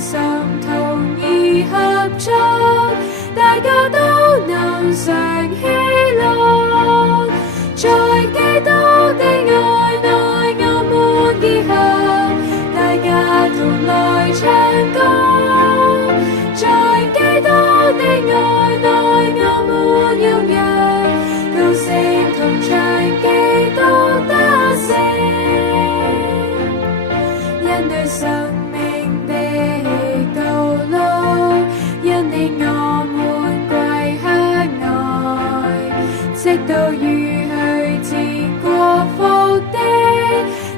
心同意合作，大家都能常喜樂，在基督的愛內我們結合，大家同來唱歌，在基督的愛內我們踴躍，高聲同唱基督得勝，因對生命的道路，因你我們歸向愛，直到與去天國復的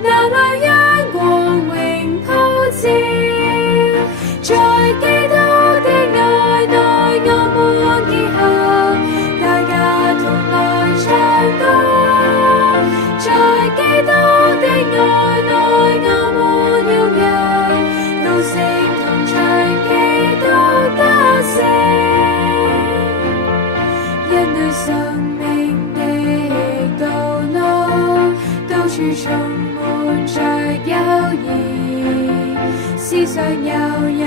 那裏陽光永普照，在基督的愛內我們結合，大家同來唱歌，在基督的愛內我們踴躍，高聲同唱基督得勝，因對生命的道路，到處充滿着友誼，世上有人